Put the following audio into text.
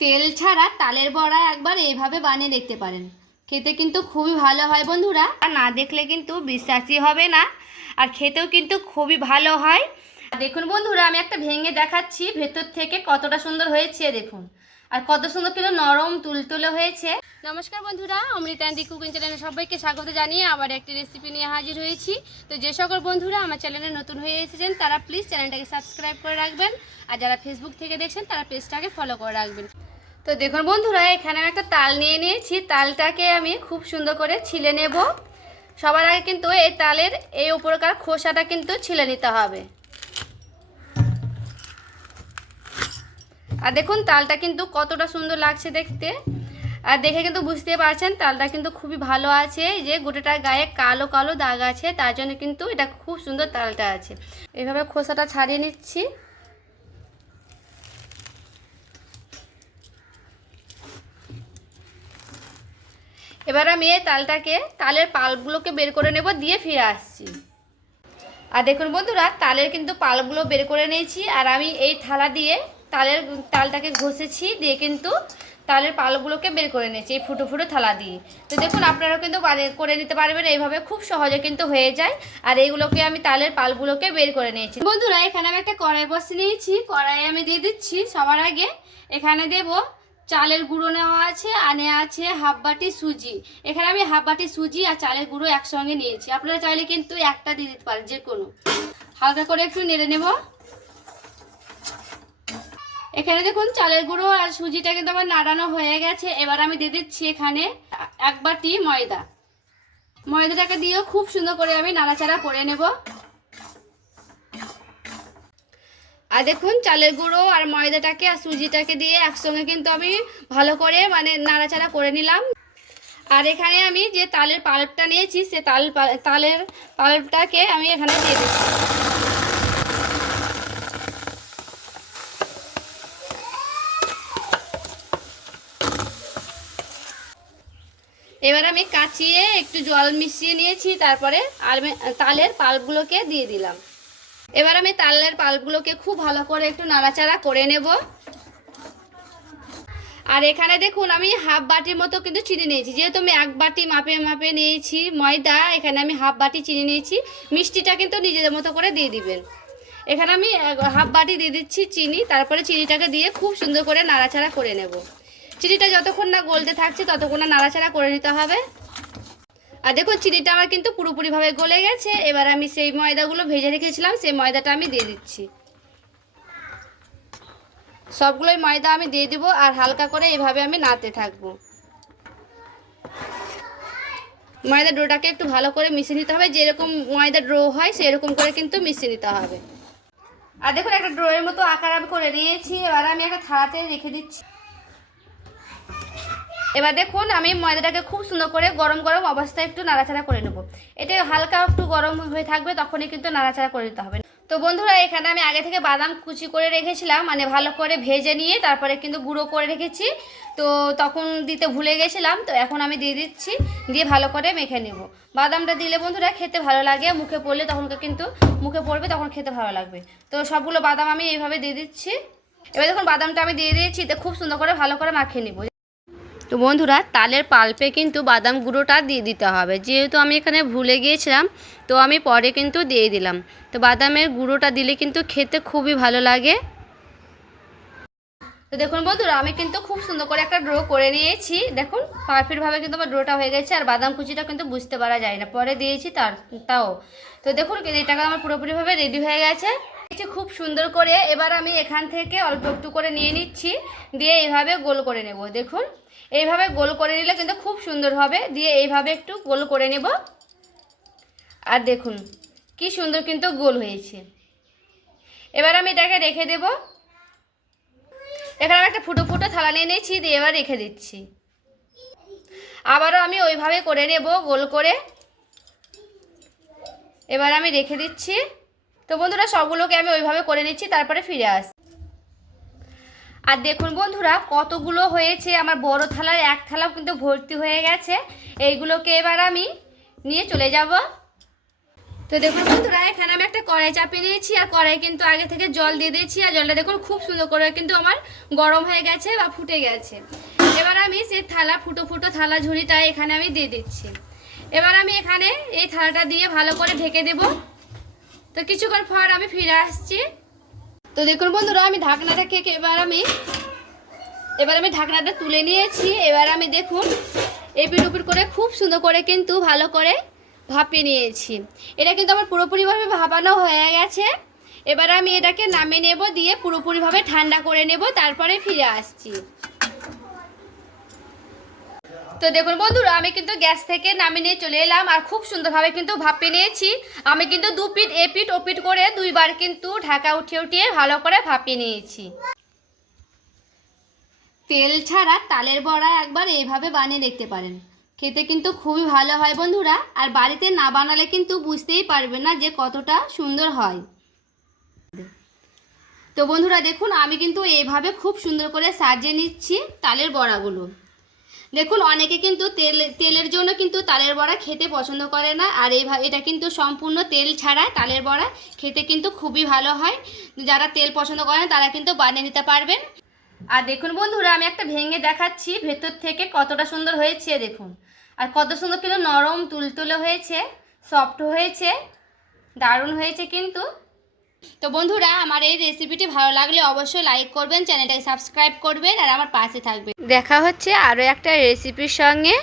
তেল ছাড়া তালের বড়া একবার এইভাবে বানিয়ে দেখতে পারেন। খেতে কিন্তু খুবই ভালো হয় বন্ধুরা। আর না দেখলে কিন্তু বিশ্বাসই হবে না। আর খেতেও কিন্তু খুবই ভালো হয়। দেখুন বন্ধুরা আমি একটা ভেঙে দেখাচ্ছি। ভেতর থেকে কতটা সুন্দর হয়েছে দেখুন। আর কত সুন্দর কিন্তু নরম তুলতুলে হয়েছে। নমস্কার বন্ধুরা অমৃতান্দি কুকিং চ্যানেলে সবাইকে স্বাগত জানিয়ে আবার একটি রেসিপি নিয়ে হাজির হয়েছি। তো যে সকল বন্ধুরা আমার চ্যানেলে নতুন হয়ে এসেছেন তারা প্লিজ চ্যানেলটাকে সাবস্ক্রাইব করে রাখবেন। আর যারা ফেসবুক থেকে দেখছেন তারা পেজটাকে ফলো করে রাখবেন। তো দেখুন বন্ধুরা, এখানে আমি একটা তাল নিয়ে নিয়েছি। তালটাকে আমি খুব সুন্দর করে ছিলে নেব। সবার আগে কিন্তু এই তালের এই উপরকার খোসাটা কিন্তু ছিলে নিতে হবে। আর দেখুন, তালটা কিন্তু কতটা সুন্দর লাগছে দেখতে। আর দেখে কিন্তু বুঝতে পারছেন, তালটা কিন্তু খুবই ভালো আছে। যে গোটাটার গায়ে কালো কালো দাগ আছে, তার জন্য কিন্তু এটা খুব সুন্দর তালটা আছে। এইভাবে খোসাটা ছাড়িয়ে নিচ্ছি। এবার আমি এই তালটাকে, তালের পাল্পগুলোকে বের করে নেব, দিয়ে ফিরে আসছি। আর দেখুন বন্ধুরা, তালের কিন্তু পালগুলো বের করে নিয়েছি, আর আমি এই থালা দিয়ে তালের তালটাকে ঘষেছি, দিয়ে কিন্তু তালের পালগুলোকে বের করে নিয়েছি, এই ফুটো ফুটো থালা দিয়ে। তো দেখুন, আপনারাও কিন্তু করে নিতে পারবেন, এইভাবে খুব সহজে কিন্তু হয়ে যায়। আর এইগুলোকে আমি তালের পালগুলোকে বের করে নিয়েছি। বন্ধুরা, এখানে আমি একটা কড়াই বসে নিয়েছি কড়াই আমি দিয়ে দিচ্ছি সবার আগে, এখানে দেব চালের গুঁড়ো নেওয়া আছে আর নেওয়া আছে হাফ বাটি সুজি। এখানে আমি হাফ বাটি সুজি আর চালের গুঁড়ো একসঙ্গে নিয়েছি। আপনারা চাইলে কিন্তু একটা দিয়ে দিতে পারেন যে কোনো হালকা করে একটু নেড়ে নেব। এখানে দেখুন, চালের গুঁড়ো আর সুজিটা কিন্তু আমার নাড়ানো হয়ে গেছে। এবার আমি দিয়ে দিচ্ছি এখানে এক বাটি ময়দা। ময়দাটাকে দিয়েও খুব সুন্দর করে আমি নাড়াচাড়া করে নেব। আর দেখুন, চালের গুঁড়ো আর ময়দাটাকে আর সুজিটাকে দিয়ে একসঙ্গে কিন্তু আমি ভালো করে মানে নাড়াচাড়া করে নিলাম। আর এখানে আমি যে তালের পাল্পটা নিয়েছি, সে তাল তালের পাল্পটাকে আমি এখানে দিয়ে দিচ্ছি। এবার আমি কাচিয়ে একটু জল মিশিয়ে নিয়েছি, তারপরে আলমে- তালের পাল্পগুলোকে দিয়ে দিলাম। এবার আমি তালের পাল্পগুলোকে খুব ভালো করে একটু নাড়াচাড়া করে নেব। আর এখানে দেখুন, আমি হাফ বাটির মতো কিন্তু চিনি নিয়েছি। যেহেতু আমি এক বাটি মাপে মাপে নিয়েছি ময়দা, এখানে আমি হাফ বাটি চিনি নিয়েছি। মিষ্টিটা কিন্তু নিজেদের মতো করে দিয়ে দিবেন। এখানে আমি হাফ বাটি দিয়ে দিচ্ছি চিনি, তারপরে চিনিটাকে দিয়ে খুব সুন্দর করে নাড়াচাড়া করে নেব। চিনিটা যতক্ষণ না গলতে থাকছে, ততক্ষণ না নাড়াচাড়া করে নিতে হবে। আর দেখুন চিনিটা আমার কিন্তু পুরোপুরিভাবে গলে গেছে। এবার আমি সেই ময়দাগুলো ভেজে রেখেছিলাম, সেই ময়দাটা আমি দিয়ে দিচ্ছি। সবগুলোই ময়দা আমি দিয়ে দিব আর হালকা করে এভাবে আমি নাতে থাকব। ময়দা ডোটাকে একটু ভালো করে মিশিয়ে নিতে হবে, যেরকম ময়দা ড্রো হয় সেরকম করে কিন্তু মিশিয়ে নিতে হবে। আর দেখুন একটা ড্রোয়ের মতো আকার আমি করে নিয়েছি, এবার আমি একটা থালাতে রেখে দিচ্ছি। এবার দেখুন, আমি ময়দাটাকে খুব সুন্দর করে গরম গরম অবস্থায় একটু নাড়াচাড়া করে নেব। এটা হালকা একটু গরম হয়ে থাকবে, তখনই কিন্তু নাড়াচাড়া করে নিতে হবে। তো বন্ধুরা, এখানে আমি আগে থেকে বাদাম কুচি করে রেখেছিলাম মানে ভালো করে ভেজে নিয়ে তারপরে কিন্তু গুঁড়ো করে রেখেছি। তো তখন দিতে ভুলে গেছিলাম, তো এখন আমি দিয়ে দিচ্ছি, দিয়ে ভালো করে মেখে নেব। বাদামটা দিলে বন্ধুরা খেতে ভালো লাগে, মুখে পড়লে তখন কিন্তু মুখে পড়বে, তখন খেতে ভালো লাগবে। তো সবগুলো বাদাম আমি এইভাবে দিয়ে দিচ্ছি। এবার দেখুন, বাদামটা আমি দিয়ে দিয়েছি তো খুব সুন্দর করে ভালো করে মাখিয়ে নিব। তো বন্ধুরা, তালের পাল্পে কিন্তু বাদাম গুঁড়োটা দিয়ে দিতে হবে। যেহেতু আমি এখানে ভুলে গিয়েছিলাম, তো আমি পরে কিন্তু দিয়ে দিলাম। তো বাদামের গুঁড়োটা দিলে কিন্তু খেতে খুবই ভালো লাগে। তো দেখুন বন্ধুরা, আমি কিন্তু খুব সুন্দর করে একটা ড্রো করে নিয়েছি। দেখুন পারফেক্টভাবে কিন্তু আমার ড্রোটা হয়ে গেছে, আর বাদাম কুচিটা কিন্তু বুঝতে পারা যায় না। পরে দিয়েছি তার, তাও। তো দেখুন এটাকে আমার পুরোপুরিভাবে রেডি হয়ে গেছে। খুব সুন্দর করে, এবার আমি এখান থেকে অল্প একটু করে নিয়ে নিচ্ছি, দিয়ে এইভাবে গোল করে নেব। দেখুন। এইভাবে গোল করে নিলে কিন্তু খুব সুন্দর হবে। দিয়ে এইভাবে একটু গোল করে নেব। আর দেখুন, কি সুন্দর কিন্তু গোল হয়েছে। এবার আমি এটাকে রেখে দেব। এখানে আমি একটা ফুটো ফুটো থালা নিয়ে নিয়েছি, দিয়ে এবার রেখে দিচ্ছি। আবারও আমি ওইভাবে করে নেব, গোল করে। এবার আমি রেখে দিচ্ছি। তো বন্ধুরা, সবগুলোকে আমি ওইভাবে করে নিচ্ছি, তারপরে ফিরে আস আর দেখুন বন্ধুরা, কতগুলো হয়েছে আমার বড় থালার, এক থালাও কিন্তু ভর্তি হয়ে গেছে। এইগুলোকে এবার আমি নিয়ে চলে যাব। তো দেখুন বন্ধুরা, এখানে আমি একটা কড়াই চাপিয়ে নিয়েছি আর কড়াই কিন্তু আগে থেকে জল দিয়ে দিয়েছি, আর জলটা দেখুন খুব সুন্দর করে কিন্তু আমার গরম হয়ে গেছে বা ফুটে গেছে। এবার আমি সেই থালা, ফুটো ফুটো থালা ঝুড়িটা এখানে আমি দিয়ে দিচ্ছি। এবার আমি এখানে এই থালাটা দিয়ে ভালো করে ঢেকে দেব। তো কিছুক্ষণ পর আমি ফিরে আসছি। তো দেখুন বন্ধুরা, আমি ঢাকনাটা কেকে এবার আমি এবার আমি ঢাকনাটা তুলে নিয়েছি। এবার আমি দেখুন এপিট উপিট করে খুব সুন্দর করে কিন্তু ভালো করে ভাপিয়ে নিয়েছি। এটা কিন্তু আমার পুরোপুরিভাবে ভাপানো হয়ে গেছে। এবার আমি এটাকে নামিয়ে নেব, দিয়ে পুরোপুরিভাবে ঠান্ডা করে নেব, তারপরে ফিরে আসছি। তো দেখুন বন্ধুরা, আমি কিন্তু গ্যাস থেকে নামিয়ে নিয়ে চলে এলাম আর খুব সুন্দরভাবে কিন্তু ভাপিয়ে নিয়েছি। আমি কিন্তু দু পিঠ এপিট ওপিট করে দুইবার কিন্তু ঢাকা উঠিয়ে উঠিয়ে ভালো করে ভাপিয়ে নিয়েছি। তেল ছাড়া তালের বড়া একবার এইভাবে বানিয়ে দেখতে পারেন। খেতে কিন্তু খুবই ভালো হয় বন্ধুরা, আর বাড়িতে না বানালে কিন্তু বুঝতেই পারবে না যে কতটা সুন্দর হয়। তো বন্ধুরা, দেখুন, আমি কিন্তু এইভাবে খুব সুন্দর করে সাজিয়ে নিচ্ছি তালের বড়াগুলো। দেখুন, অনেকে কিন্তু তেল, তেলের জন্য কিন্তু তালের বড়া খেতে পছন্দ করে না, আর এইভাবে এটা কিন্তু সম্পূর্ণ তেল ছাড়া তালের বড়া খেতে কিন্তু খুবই ভালো হয়। যারা তেল পছন্দ করেন তারা কিন্তু বানিয়ে নিতে পারবেন। আর দেখুন বন্ধুরা, আমি একটা ভেঙে দেখাচ্ছি, ভেতর থেকে কতটা সুন্দর হয়েছে, দেখুন। আর কত সুন্দর কিন্তু নরম, তুলতুলে হয়েছে, সফট হয়েছে, দারুণ হয়েছে কিন্তু। তো বন্ধুরা, আমার এই রেসিপিটি ভালো লাগলে অবশ্যই লাইক করবেন চ্যানেলটাকে সাবস্ক্রাইব করবেন, আর আমার পাশে থাকবেন। দেখা হচ্ছে আরও একটা রেসিপির সঙ্গে।